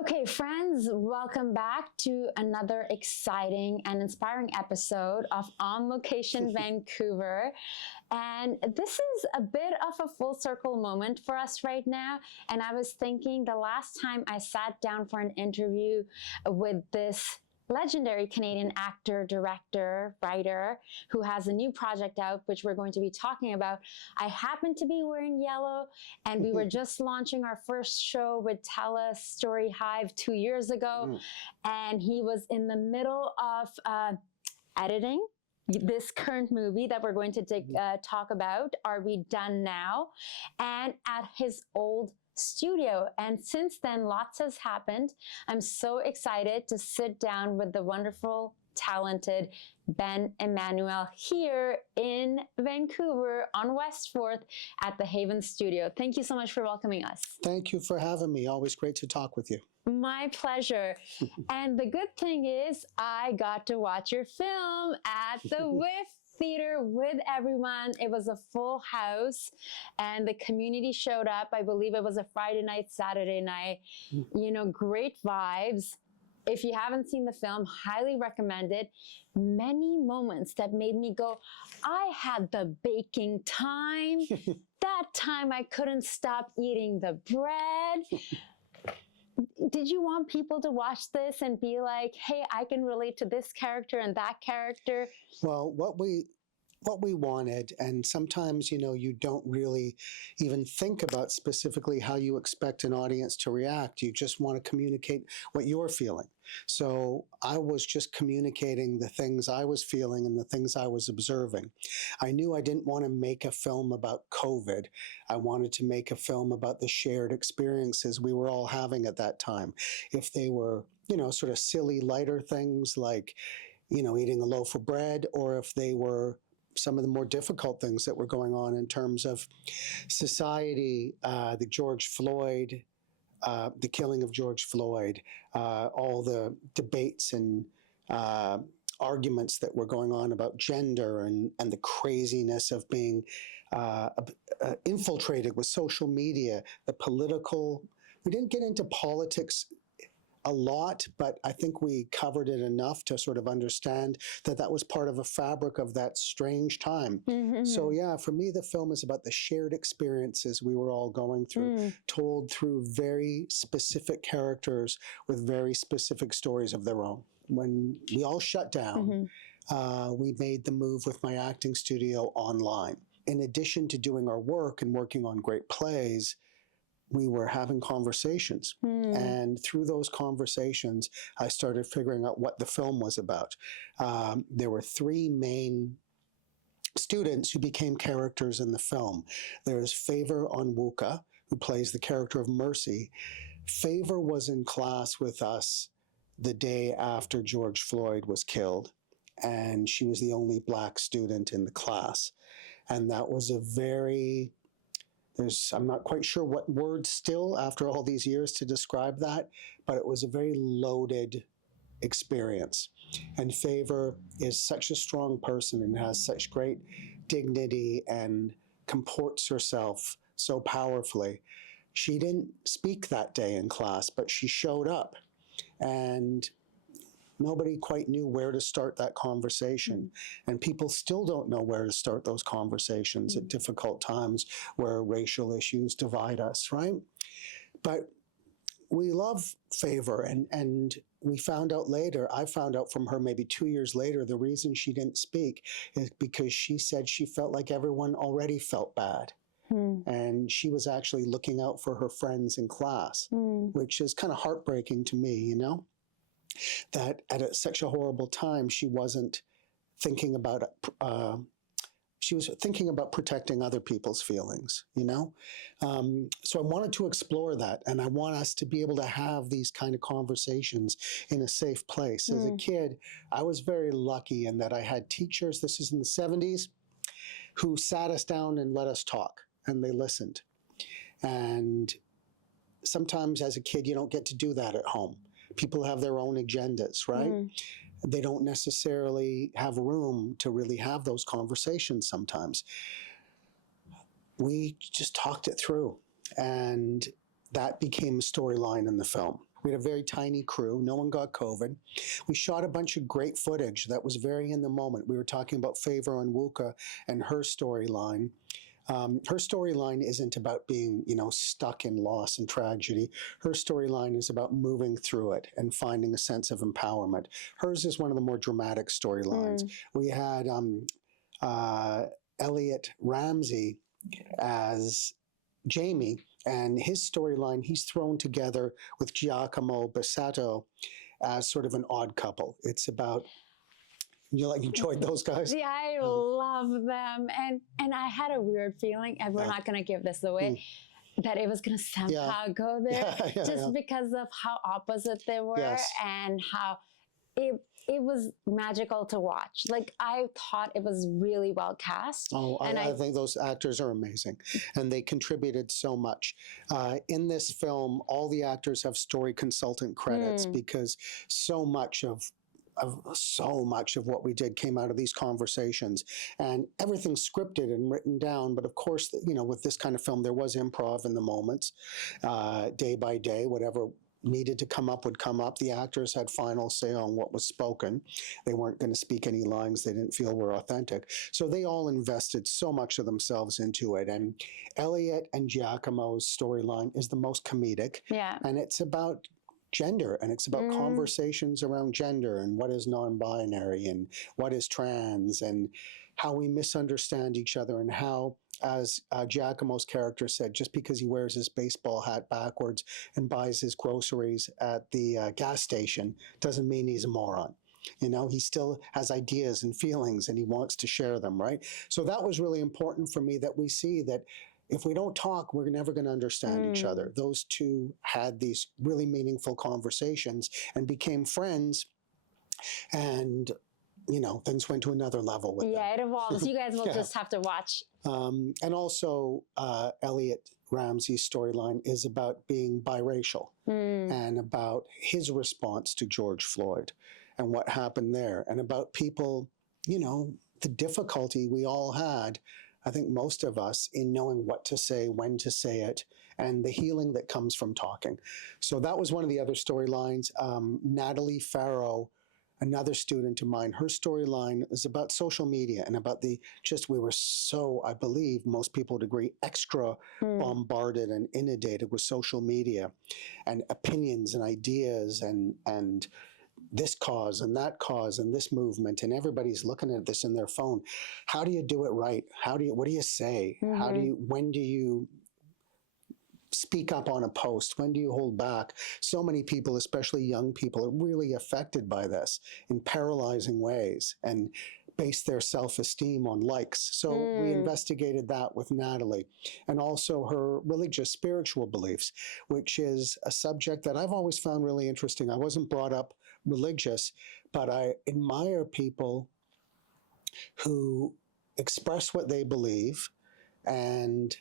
Okay, friends, welcome back to another exciting and inspiring episode of On Location Vancouver. And this is a bit of a full circle moment for us right now. And I was thinking the last time I sat down for an interview with this legendary Canadian actor, director, writer who has a new project out, which we're going to be talking about. I happened to be wearing yellow, and we were just launching our first show with STORYHIVE 2 years ago, and he was in the middle of editing this current movie that we're going to talk about, Are We Done Now? And at his old studio. And since then, lots has happened. I'm so excited to sit down with the wonderful, talented Immanuel here in Vancouver on West 4th at the Haven Studio. Thank you so much for welcoming us. Thank you for having me. Always great to talk with you. My pleasure. And the good thing is I got to watch your film at the WIF Theater with everyone. It was a full house and the community showed up. I believe it was a Friday night, Saturday night. You know, great vibes. If you haven't seen the film, highly recommend it. Many moments that made me go, I had the baking time. That time I couldn't stop eating the bread. Did you want people to watch this and be like, hey, I can relate to this character and that character? Well, what we wanted, and sometimes, you know, you don't really even think about specifically how you expect an audience to react. You just want to communicate what you're feeling. So I was just communicating the things I was feeling and the things I was observing. I knew I didn't want to make a film about COVID. I wanted to make a film about the shared experiences we were all having at that time. If they were, you know, sort of silly, lighter things like, you know, eating a loaf of bread, or if they were some of the more difficult things that were going on in terms of society, the George Floyd, the killing of George Floyd, all the debates and arguments that were going on about gender and the craziness of being infiltrated with social media, the political. We didn't get into politics a lot, but I think we covered it enough to sort of understand that that was part of a fabric of that strange time. So yeah, for me, the film is about the shared experiences we were all going through, told through very specific characters with very specific stories of their own. When we all shut down, we made the move with my acting studio online. In addition to doing our work and working on great plays, we were having conversations. And through those conversations, I started figuring out what the film was about. There were three main students who became characters in the film. There's Favor Onwuka, who plays the character of Mercy. Favor was in class with us the day after George Floyd was killed, and she was the only Black student in the class. And that was a very... I'm not quite sure what word still after all these years to describe that, but it was a very loaded experience. And Favor is such a strong person and has such great dignity and comports herself so powerfully. She didn't speak that day in class, but she showed up, and nobody quite knew where to start that conversation. And people still don't know where to start those conversations at difficult times where racial issues divide us, right? But we love Favor, and we found out later, I found out from her maybe 2 years later, the reason she didn't speak is because she said she felt like everyone already felt bad. And she was actually looking out for her friends in class, which is kind of heartbreaking to me, you know? That at such a horrible time, she wasn't thinking about, she was thinking about protecting other people's feelings, you know? So I wanted to explore that, and I want us to be able to have these kind of conversations in a safe place. As a kid, I was very lucky in that I had teachers, this is in the 70s, who sat us down and let us talk, and they listened. And sometimes as a kid, you don't get to do that at home. People have their own agendas, right? They don't necessarily have room to really have those conversations sometimes. We just talked it through, and that became a storyline in the film. We had a very tiny crew. No one got COVID. We shot a bunch of great footage that was very in the moment. We were talking about Favor Onwuka and her storyline. Her storyline isn't about being, stuck in loss and tragedy. Her storyline is about moving through it and finding a sense of empowerment. Hers is one of the more dramatic storylines. We had Elliot Ramsey as Jamie, and his storyline, he's thrown together with Giacomo Bassetto as sort of an odd couple. It's about, you enjoyed those guys? Yeah, I love them. And I had a weird feeling, and we're not going to give this away, that it was going to somehow go there just because of how opposite they were and how it was magical to watch. Like, I thought it was really well cast. Oh, and I think those actors are amazing, and they contributed so much. In this film, all the actors have story consultant credits because so much of what we did came out of these conversations, and everything's scripted and written down. But of course, with this kind of film, there was improv in the moments, day by day, whatever needed to come up would come up. The actors had final say on what was spoken. They weren't going to speak any lines they didn't feel were authentic. So they all invested so much of themselves into it. And Elliot and Giacomo's storyline is the most comedic. Yeah. And it's about gender, and it's about conversations around gender and what is non-binary and what is trans and how we misunderstand each other, and how, as Giacomo's character said, just because he wears his baseball hat backwards and buys his groceries at the gas station doesn't mean he's a moron. He still has ideas and feelings, and he wants to share them, right? So that was really important for me, that we see that if we don't talk, we're never going to understand each other. Those two had these really meaningful conversations and became friends, and things went to another level with them. Yeah, it evolves. You guys will just have to watch. And also, Elliot Ramsey's storyline is about being biracial and about his response to George Floyd and what happened there, and about people, the difficulty we all had, I think most of us, in knowing what to say, when to say it, and the healing that comes from talking. So that was one of the other storylines. Natalie Farrow, another student of mine, her storyline is about social media and about we were so, I believe most people would agree, extra bombarded and inundated with social media and opinions and ideas and this cause and that cause and this movement, and everybody's looking at this in their phone. How do you do it right? What do you say? When do you speak up on a post? When do you hold back? So many people, especially young people, are really affected by this in paralyzing ways and base their self-esteem on likes. So we investigated that with Natalie, and also her religious, spiritual beliefs, which is a subject that I've always found really interesting. I wasn't brought up religious, but I admire people who express what they believe and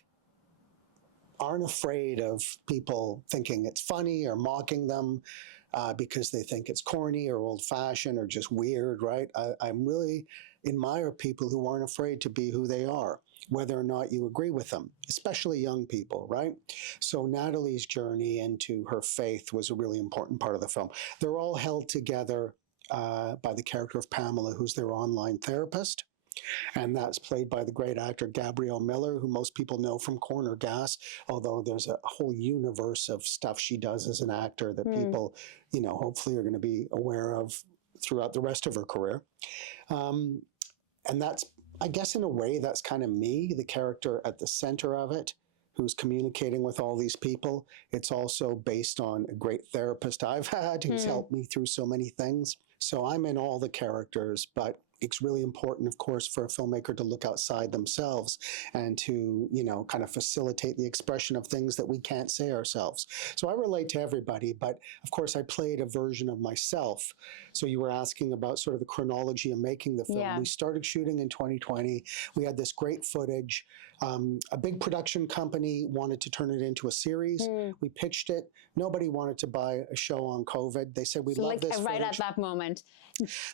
aren't afraid of people thinking it's funny or mocking them because they think it's corny or old-fashioned or just weird, right? I really admire people who aren't afraid to be who they are, whether or not you agree with them, especially young people, right? So Natalie's journey into her faith was a really important part of the film. They're all held together by the character of Pamela, who's their online therapist. And that's played by the great actor Gabrielle Miller, who most people know from Corner Gas, although there's a whole universe of stuff she does as an actor that people, hopefully are going to be aware of throughout the rest of her career. And that's, I guess in a way, that's kind of me, the character at the center of it, who's communicating with all these people. It's also based on a great therapist I've had who's helped me through so many things. So I'm in all the characters, but it's really important, of course, for a filmmaker to look outside themselves and to, kind of facilitate the expression of things that we can't say ourselves. So I relate to everybody, but of course I played a version of myself. So you were asking about sort of the chronology of making the film. Yeah. We started shooting in 2020. We had this great footage. A big production company wanted to turn it into a series. We pitched it. Nobody wanted to buy a show on COVID. They said, we love this right footage. at that moment.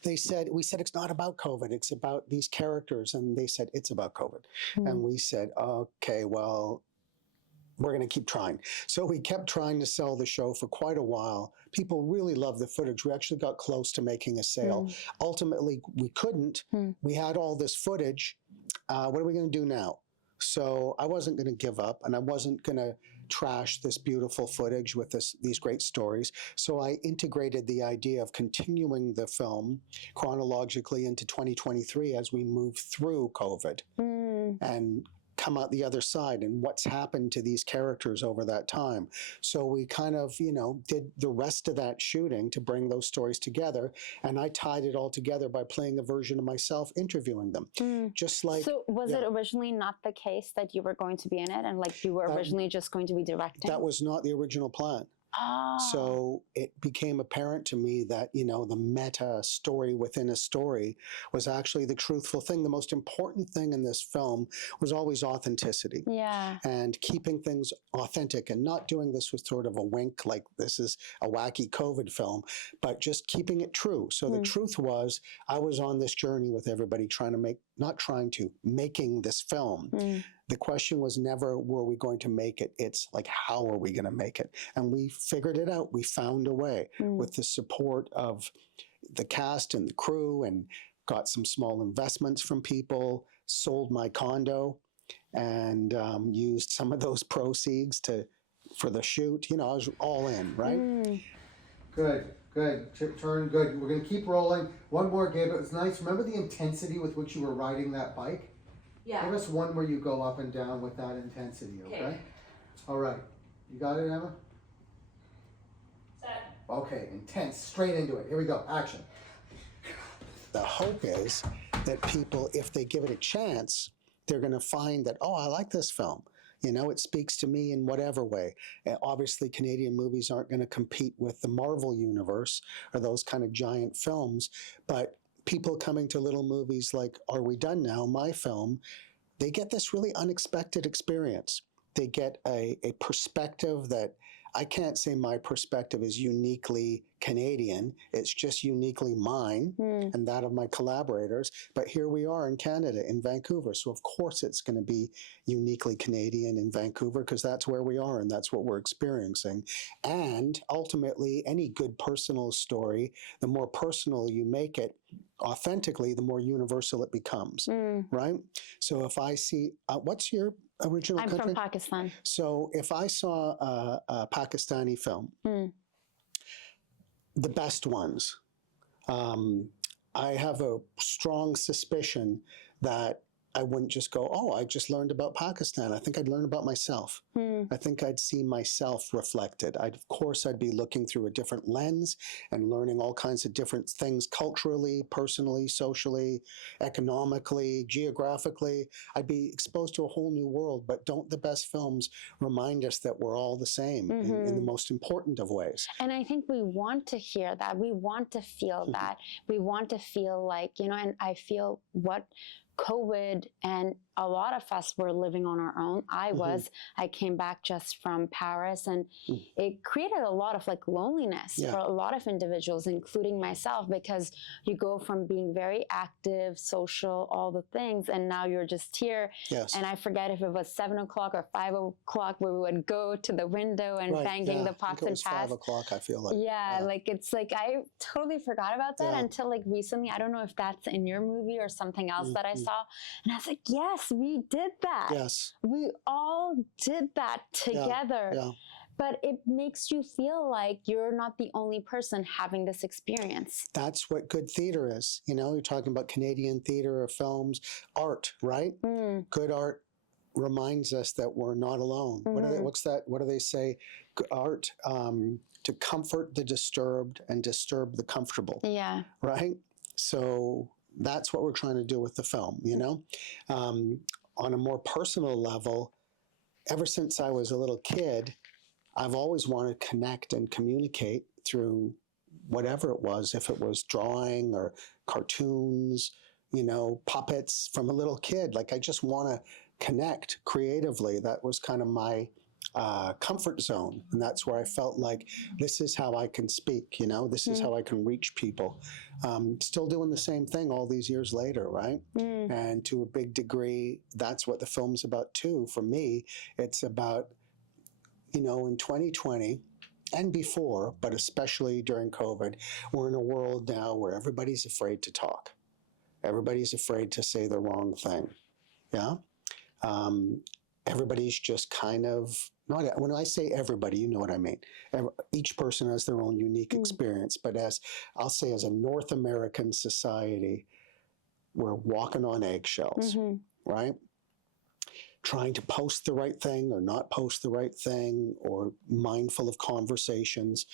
We said, it's not about COVID. It's about these characters. And they said, it's about COVID. And we said, okay, well, we're going to keep trying. So we kept trying to sell the show for quite a while. People really loved the footage. We actually got close to making a sale. Ultimately, we couldn't. We had all this footage. What are we going to do now? So I wasn't going to give up, and I wasn't going to trash this beautiful footage with these great stories. So I integrated the idea of continuing the film chronologically into 2023 as we move through COVID and come out the other side, and what's happened to these characters over that time. So we kind of, did the rest of that shooting to bring those stories together, and I tied it all together by playing a version of myself interviewing them. Just like... So was it originally not the case that you were going to be in it, and like you were originally just going to be directing? That was not the original plan. So it became apparent to me that, the meta story within a story was actually the truthful thing. The most important thing in this film was always authenticity. Yeah. And keeping things authentic and not doing this with sort of a wink, like this is a wacky COVID film, but just keeping it true. So the truth was, I was on this journey with everybody making this film. The question was never, were we going to make it? It's like, how are we going to make it? And we figured it out. We found a way with the support of the cast and the crew, and got some small investments from people, sold my condo, and used some of those proceeds for the shoot. I was all in, right? Good. Turn good. We're going to keep rolling. One more, Gabe. It was nice. Remember the intensity with which you were riding that bike? Yeah. Give us one where you go up and down with that intensity, okay? All right. You got it, Emma? Set. Okay, intense. Straight into it. Here we go. Action. The hope is that people, if they give it a chance, they're going to find that, oh, I like this film. It speaks to me in whatever way. Obviously, Canadian movies aren't going to compete with the Marvel universe or those kind of giant films, but people coming to little movies like Are We Done Now?, my film, they get this really unexpected experience. They get a perspective that I can't say my perspective is uniquely Canadian. It's just uniquely mine and that of my collaborators. But here we are in Canada, in Vancouver. So of course it's going to be uniquely Canadian in Vancouver, because that's where we are and that's what we're experiencing. And ultimately, any good personal story, the more personal you make it authentically, the more universal it becomes, right? So if I see, what's your original country? I'm from Pakistan. So if I saw a Pakistani film, the best ones, I have a strong suspicion that I wouldn't just go, oh, I just learned about Pakistan. I think I'd learn about myself. I think I'd see myself reflected. Of course, I'd be looking through a different lens and learning all kinds of different things culturally, personally, socially, economically, geographically. I'd be exposed to a whole new world. But don't the best films remind us that we're all the same in the most important of ways? And I think we want to hear that. We want to feel that. We want to feel like, and I feel what COVID and a lot of us were living on our own. I came back just from Paris, and it created a lot of loneliness for a lot of individuals, including myself, because you go from being very active, social, all the things, and now you're just here. Yes. And I forget if it was 7 o'clock or 5 o'clock where we would go to the window and banging the pots and pans. 5 o'clock, I feel like. It's like I totally forgot about that until recently. I don't know if that's in your movie or something else that I saw. And I was like, yes, we did that. Yes. We all did that together. Yeah. But it makes you feel like you're not the only person having this experience. That's what good theater is. You're talking about Canadian theater or films, art, right? Good art reminds us that we're not alone. What do they say? Art, to comfort the disturbed and disturb the comfortable. Yeah. Right? So that's what we're trying to do with the film, On a more personal level, ever since I was a little kid, I've always wanted to connect and communicate through whatever it was, if it was drawing or cartoons, puppets from a little kid. I just want to connect creatively. That was kind of my comfort zone. And that's where I felt like this is how I can speak, this is how I can reach people. Still doing the same thing all these years later, right? And to a big degree, that's what the film's about too. For me, it's about in 2020 and before, but especially during COVID, we're in a world now where everybody's afraid to talk. Everybody's afraid to say the wrong thing. Yeah. Everybody's just kind of, not, when I say everybody, you know what I mean. Each person has their own unique experience, but as I'll say, as a North American society, we're walking on eggshells, right? Trying to post the right thing or not post the right thing, or mindful of conversations.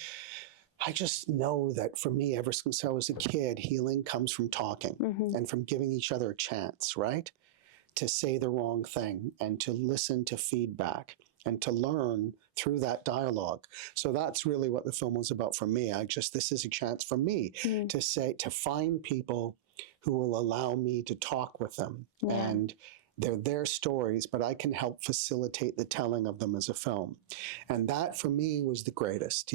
I just know that for me, ever since I was a kid, healing comes from talking and from giving each other a chance, right? To say the wrong thing and to listen to feedback and to learn through that dialogue. So that's really what the film was about for me. This is a chance for me to find people who will allow me to talk with them. And they're their stories, but I can help facilitate the telling of them as a film. And that for me was the greatest,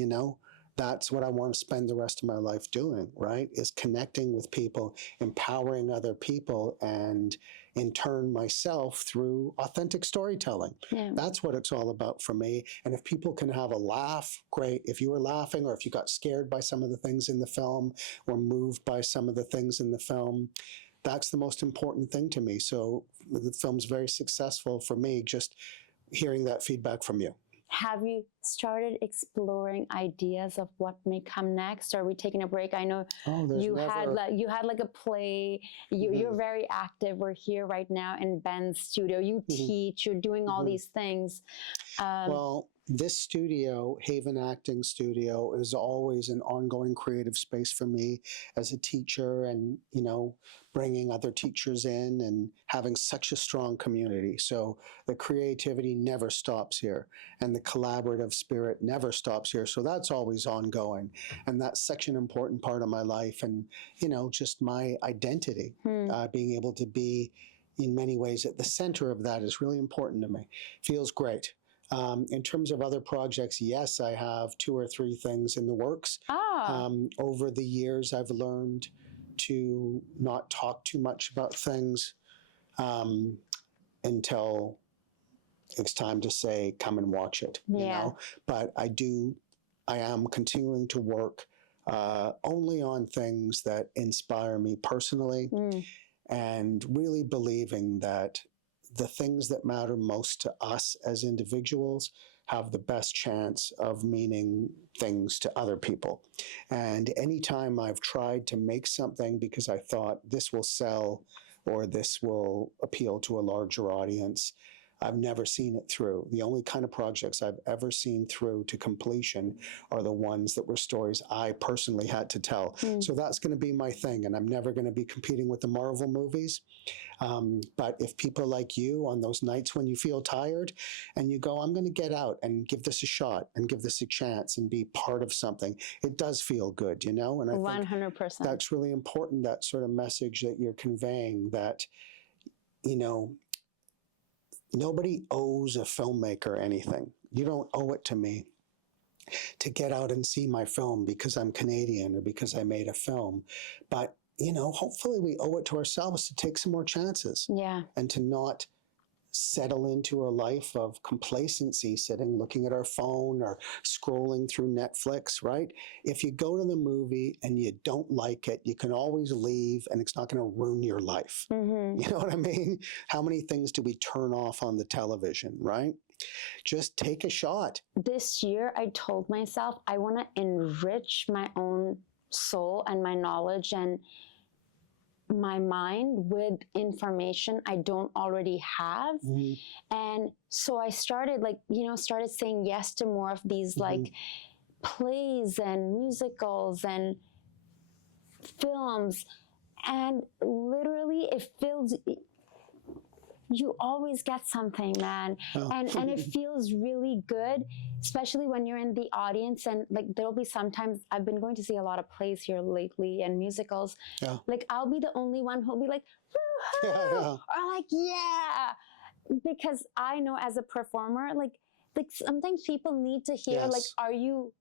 That's what I want to spend the rest of my life doing, right? Is connecting with people, empowering other people, and in turn myself through authentic storytelling. That's what it's all about for me. And if people can have a laugh, great. If you were laughing, or if you got scared by some of the things in the film, or moved by some of the things in the film, that's the most important thing to me. So the film's very successful for me, just hearing that feedback from you. Have you started exploring ideas of what may come next? Are we taking a break? I know you had like a play. You're very active. We're here right now in Ben's studio. You teach. You're doing all these things. Well, this studio, Haven Acting Studio, is always an ongoing creative space for me as a teacher, and bringing other teachers in and having such a strong community. So the creativity never stops here, and the collaborative spirit never stops here. So that's always ongoing, and that's such an important part of my life, and just my identity. Being able to be, in many ways, at the center of that is really important to me. Feels great. In terms of other projects, yes, I have 2 or 3 things in the works. Over the years, I've learned to not talk too much about things until it's time to say, come and watch it. But I am continuing to work only on things that inspire me personally, and really believing that the things that matter most to us as individuals have the best chance of meaning things to other people. And anytime I've tried to make something because I thought this will sell or this will appeal to a larger audience, I've never seen it through. The only kind of projects I've ever seen through to completion are the ones that were stories I personally had to tell. So that's going to be my thing, and I'm never going to be competing with the Marvel movies. But if people like you, on those nights when you feel tired and you go, I'm going to get out and give this a shot and give this a chance and be part of something, it does feel good, And I 100%. think that's really important, that sort of message that you're conveying, that, nobody owes a filmmaker anything. You don't owe it to me to get out and see my film because I'm Canadian or because I made a film. But, hopefully we owe it to ourselves to take some more chances. And to not settle into a life of complacency, sitting, looking at our phone or scrolling through Netflix, right? If you go to the movie and you don't like it, you can always leave and it's not going to ruin your life. You know what I mean? How many things do we turn off on the television, right? Just take a shot. This year, I told myself I want to enrich my own soul and my knowledge and my mind with information I don't already have. And so I started started saying yes to more of these like plays and musicals and films, and literally it feels, you always get something, man. And it feels really good, especially when you're in the audience. And like, there'll be sometimes, I've been going to see a lot of plays here lately and musicals. Like, I'll be the only one who'll be like, woohoo! Or like, yeah. Because I know as a performer, like sometimes people need to hear, like, are you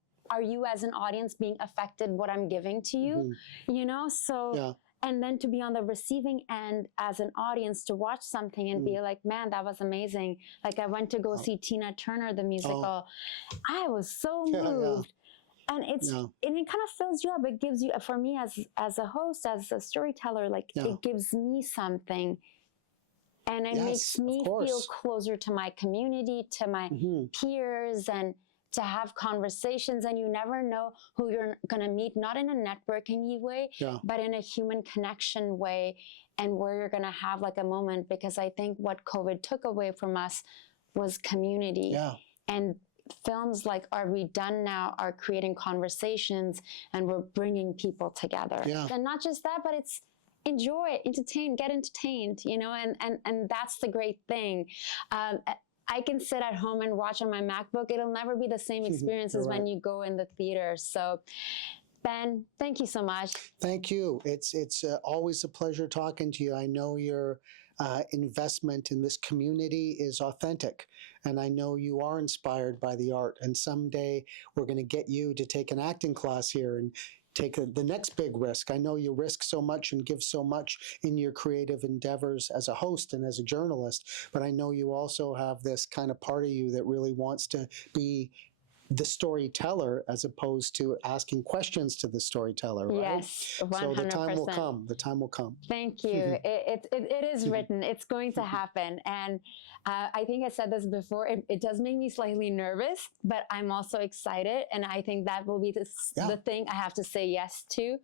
as an audience being affected what I'm giving to you? So and then to be on the receiving end as an audience to watch something and be like, man, that was amazing. Like I went to go see Tina Turner, the musical. I was so moved. And it's and it kind of fills you up. It gives you, for me as a host, as a storyteller, like it gives me something. And it makes me feel closer to my community, to my peers, and to have conversations. And you never know who you're going to meet, not in a networking way, but in a human connection way, and where you're going to have like a moment. Because I think what COVID took away from us was community. And films like Are We Done Now are creating conversations, and we're bringing people together. And not just that, but it's enjoy, entertain, get entertained, you know, and that's the great thing. I can sit at home and watch on my MacBook. It'll never be the same experience as when you go in the theater. So Ben, thank you so much. Thank you. It's always a pleasure talking to you. I know your investment in this community is authentic, and I know you are inspired by the art, and someday we're going to get you to take an acting class here and take the next big risk. I know you risk so much and give so much in your creative endeavors as a host and as a journalist, but I know you also have this kind of part of you that really wants to be the storyteller as opposed to asking questions to the storyteller, right? Yes, 100%. So the time will come. The time will come. Thank you. It is written. It's going to happen. And I think I said this before. It does make me slightly nervous, but I'm also excited. And I think that will be the thing I have to say yes to.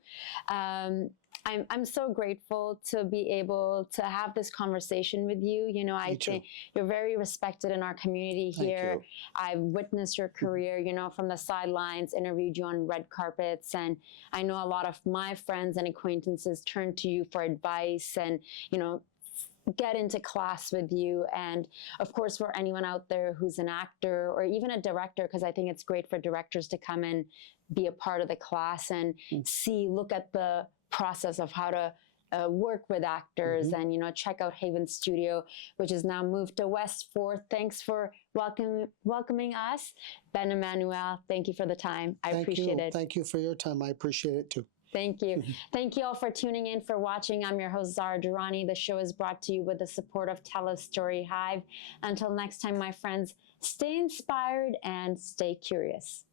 I'm so grateful to be able to have this conversation with you. You know, I think you're very respected in our community here. I've witnessed your career, you know, from the sidelines, interviewed you on red carpets. And I know a lot of my friends and acquaintances turn to you for advice and, you know, get into class with you. And of course, for anyone out there who's an actor or even a director, because I think it's great for directors to come and be a part of the class and look at the process of how to work with actors and, you know, check out Haven Studio, which is now moved to West 4th. Thanks for welcoming us. Ben Immanuel, thank you for the time. I appreciate it. Thank you for your time. I appreciate it too. Thank you. Thank you all for tuning in, for watching. I'm your host, Zara Durrani. The show is brought to you with the support of STORYHIVE. Until next time, my friends, stay inspired and stay curious.